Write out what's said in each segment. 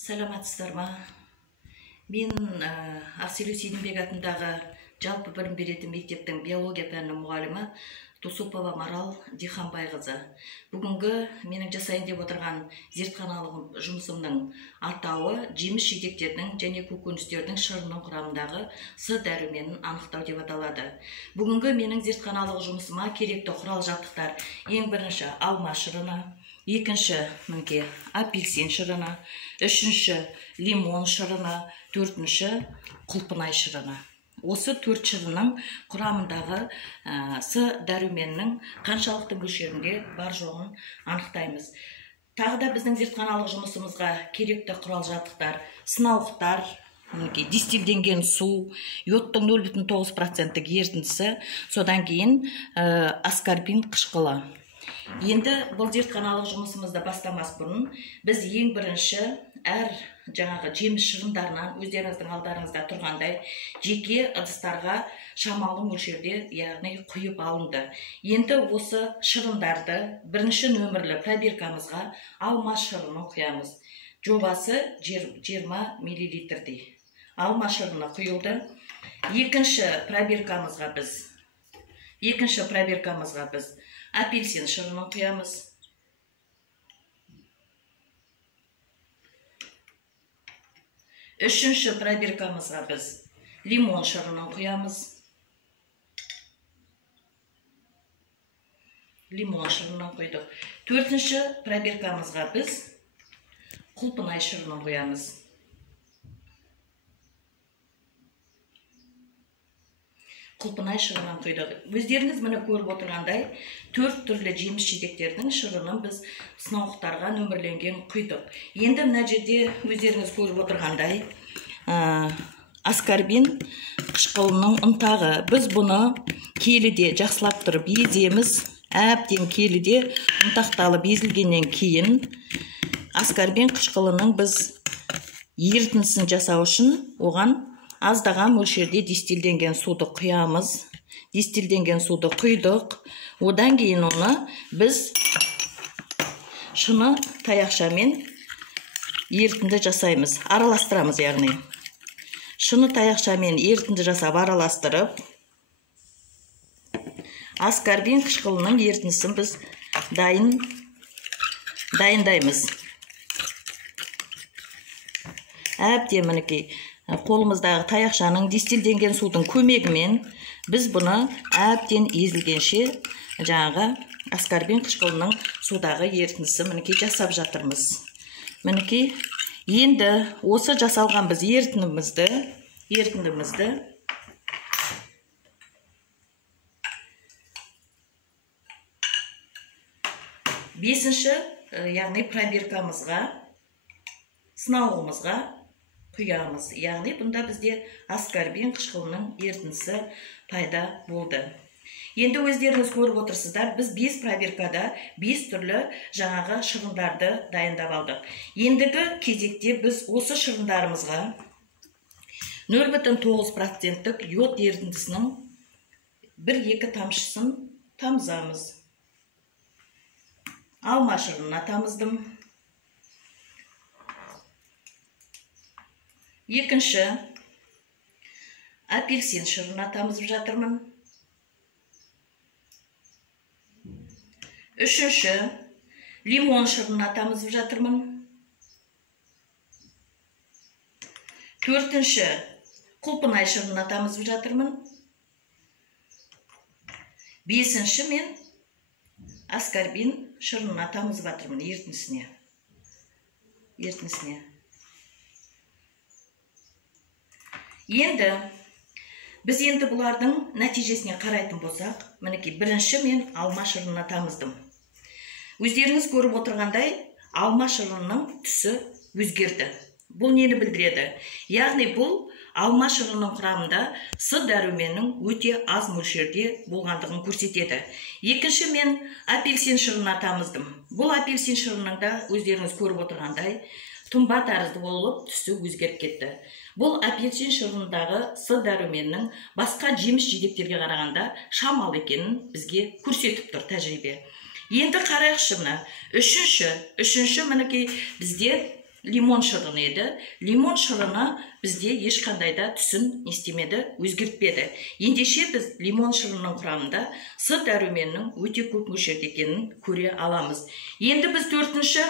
Саламатсыздар ма? Мен Ақселеу Сейдімбек атындағы жалпы білім беретін мектептің биология пәні мұғалімі Тусупова Марал Диханбайқызы. Бүгінгі менің жасайын деп отырған зертханалық жұмысымның атауы жеміс жидектердің және көкөністердің шырынының құрамындағы С дәруменін анықтау деп аталады. Бүгінгі менің зертханалық жұмысыма керекті құрал жабдықтар: ең бірінші алма шырыны, екінші мінекей апельсин шырыны, үшінші лимон шырыны, төртінші құлпынай шырыны. Осы төрт шырынның құрамындағы С дәруменінің қаншалықты мөлшерінде бар жоғын анықтаймыз. Тағы да біздің зертханалық жұмысымызға керекті құрал жабдықтар: сынауықтар, дистилденген су, йодтың 0,9% ерітіндісі, содан кейін аскорбин қышқылы. Енді бұл зертханалық жұмысымызды бастамас бұрын біз ең бірінші әр жаңағы жеміс шырындарынан өздеріңіздің алдарыңызда тұрғандай жеке ыдыстарға шамалы мөлшерде, яғни құйып алынды. Енді осы шырындарды бірінші нөмірлі пробиркамызға алма шырынын құямыз. Жобасы 20 мл. Алма шырыны құйылды. Екінші пробиркамызға біз апельсин шырынын құямыз. Үшінші пробиркамызға біз лимон шырынын құямыз. Лимон шырынын құйдық. Төртінші пробиркамызға біз құлпынай шырынын құямыз. Құлпынай шырынын құйдық. Өздеріңіз міне көріп отырғандай, 4 түрлі жеміс жидектердің шырынын біз сынауықтарға нөмірленген құйдық. Енді мына жерде өздеріңіз көріп отырғандай, аскорбин қышқылының ұнтағы. Біз бұны келіде жақсылап тұрып еземіз. Әбден келіде ұнтақталып езілгеннен кейін аскорбин қышқылының біз ерітіндісін жасау үшін оған аздаған мөлшерде дистилденген суды құямыз. Дистилденген суды құйдық. Одан кейін оны біз шыны таяқшамен ерітінді жасаймыз. Араластырамыз, яғни. Шыны таяқшамен ерітінді жасап араластырып, аскорбин қышқылының ерітіндісін біз дайындаймыз. Әбден мінекей қолымыздағы таяқшаның дистилденген судың көмегімен біз бұны әбден езілгенше жаңағы аскорбин қышқылының судағы ерітіндісі мінекей жасап жатырмыз. Мінекей енді осы жасалған біз ерітіндімізді бесінші, яғни пробиркамызға, сынауымызға құямыз. Яғни бұнда бізде аскорбин қышқылының ерітіндісі пайда болды. Енді өздеріңіз көріп отырсыздар, біз 5 пробиркада 5 түрлі жаңағы шырындарды дайындап алдық. Ендігі кезекте біз осы шырындарымызға 0,9% йод ерітіндісінің 1-2 тамшысын тамызамыз. Алма шырынына тамыздым. Екінші апельсин шырынына тамызып жатырмын. Үшінші лимон шырынына тамызып жатырмын. Төртінші құлпынай шырынына тамызып жатырмын. Бесінші мен аскорбин шырынына тамызып жатырмын, ерітіндісіне. Енді біз бұлардың нәтижесіне қарайтын болсақ, мінекей бірінші мен алма шырынына тамыздым. Өздеріңіз көріп отырғандай, алма шырынының түсі өзгерді. Бұл нені білдіреді? Яғни бұл алма шырынының құрамында С дәруменінің өте аз мөлшерде болғандығын көрсетеді. Екінші мен апельсин шырынына тамыздым. Бұл апельсин шырынның да өздеріңіз көріп отырғандай тұнба тәрізді болып түсі өзгеріп кетті. Бұл апельсин шырынындағы С дәруменінің басқа жеміс жидектерге қарағанда шамалы екенін бізге көрсетіп тұр тәжірибе. Енді қарайықшы мына үшінші мінекей бізде лимон шырыны еді. Лимон шырыны бізде ешқандай да түсін естемеді, өзгертпеді. Ендеше біз лимон шырынының құрамында С дәруменінің өте көп мөлшерде екенін көре аламыз. Енді біз төртінші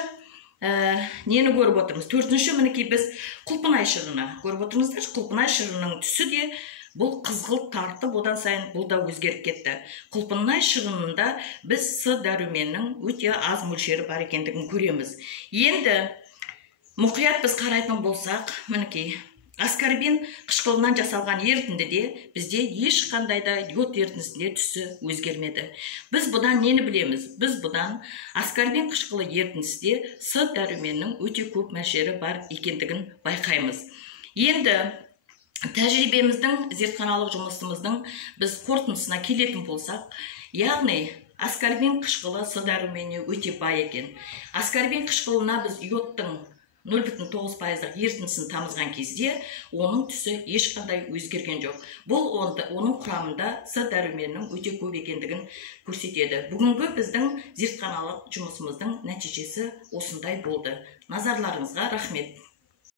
нені көріп отырмыз? Төртінші мінекей біз құлпынай шырыны көріп отырмыздар. Құлпынай шырынының түсі де бұл қызғылт тартып, одан сайын бұл да өзгеріп кетті. Құлпынай шырынында біз С дәруменінің өте аз мөлшері бар екендігін көреміз. Енді мұқият біз қарайтын болсақ, мінекей аскорбин қышқылынан жасалған ерітіндіде бізде ешқандай да йод ерітіндісінде түсі өзгермеді. Біз бұдан нені білеміз? Біз бұдан аскорбин қышқылы ерітіндісінде С дәруменінің өте көп мөлшері бар екендігін байқаймыз. Енді тәжірибеміздің, зертханалық жұмысымыздың біз қорытындысына келетін болсақ, яғни аскорбин қышқылы С дәруменіне өте бай екен. Аскорбин қышқылына біз йодтың 0,9% ерітіндісін тамызған кезде оның түсі ешқандай өзгерген жоқ. Бұл оның құрамында С дәруменінің өте көп екендігін көрсетеді. Бүгінгі біздің зертханалық жұмысымыздың нәтижесі осындай болды. Назарларыңызға рахмет.